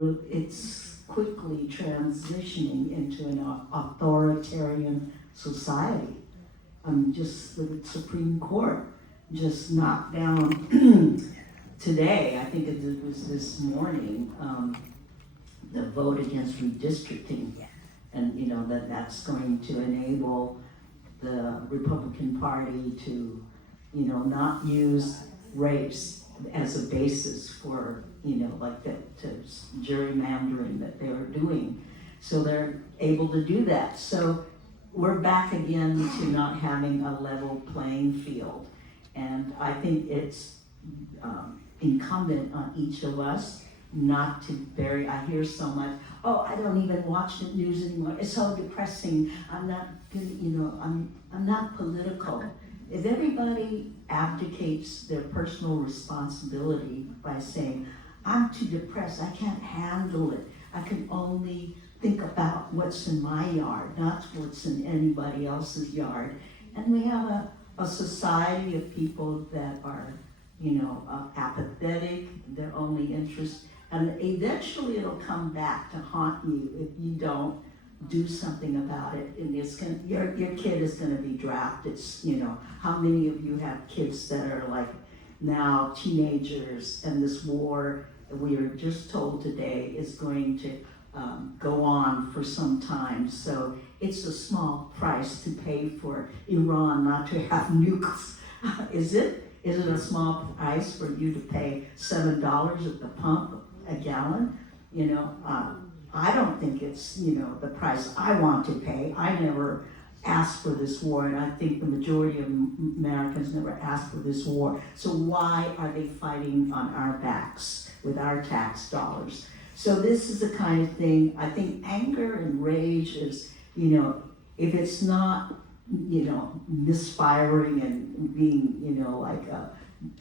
it's quickly transitioning into an authoritarian society. Just the Supreme Court just knocked down today, I think it was this morning, the vote against redistricting. And you know, that's going to enable the Republican Party to, you know, not use race as a basis for, you know, like that gerrymandering that they were doing. So they're able to do that. So we're back again to not having a level playing field. And I think it's incumbent on each of us not to bury. I hear so much, oh, I don't even watch the news anymore. It's so depressing. I'm not, you know, I'm not political. If everybody abdicates their personal responsibility by saying, I'm too depressed, I can't handle it. I can only think about what's in my yard, not what's in anybody else's yard. And we have a society of people that are, you know, apathetic, their only interest, and eventually it'll come back to haunt you if you don't do something about it. And it's gonna, your kid is gonna be drafted. It's, you know, how many of you have kids that are like now teenagers, and this war, we are just told today, is going to go on for some time. So it's a small price to pay for Iran not to have nukes. Is it a small price for you to pay $7 at the pump a gallon? You know, I don't think it's, you know, the price I want to pay. I never asked for this war, and I think the majority of Americans never asked for this war. So why are they fighting on our backs with our tax dollars? So this is the kind of thing, I think anger and rage is, you know, if it's not, you know, misfiring and being, you know, like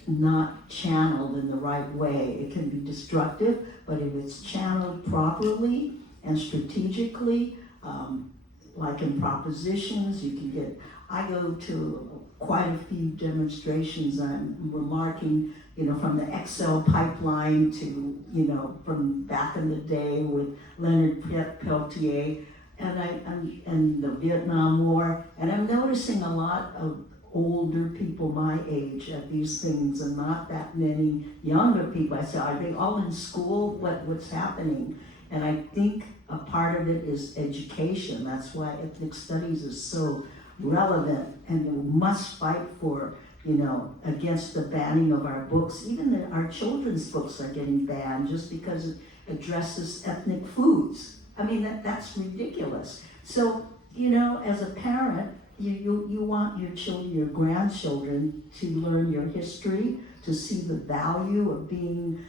not channeled in the right way, it can be destructive. But if it's channeled properly and strategically, like in propositions, you can get, I go to quite a few demonstrations. I'm remarking, you know, from the XL pipeline to, you know, from back in the day with Leonard Peltier, and the Vietnam War, and I'm noticing a lot of older people my age at these things, and not that many younger people. I say, are they all in school? What's happening? And I think a part of it is education. That's why ethnic studies is so relevant, and we must fight for, you know, against the banning of our books. Even our children's books are getting banned just because it addresses ethnic foods. I mean, that's ridiculous. So, you know, as a parent, you want your children, your grandchildren, to learn your history, to see the value of being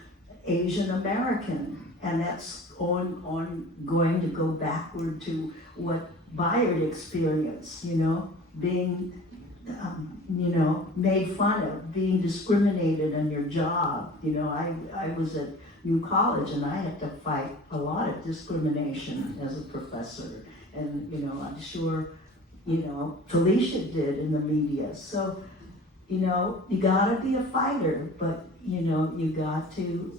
Asian American, and that's going to go backward to what Bayard experienced, you know, being, you know, made fun of, being discriminated on your job. You know, I was at New College, and I had to fight a lot of discrimination as a professor, and you know, I'm sure, you know, Felicia did in the media. So, you know, you gotta be a fighter, but you know, you got to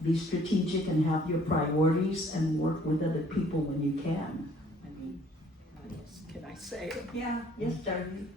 be strategic and have your priorities and work with other people when you can. I mean, what else can I say? Yeah, yes, Darby.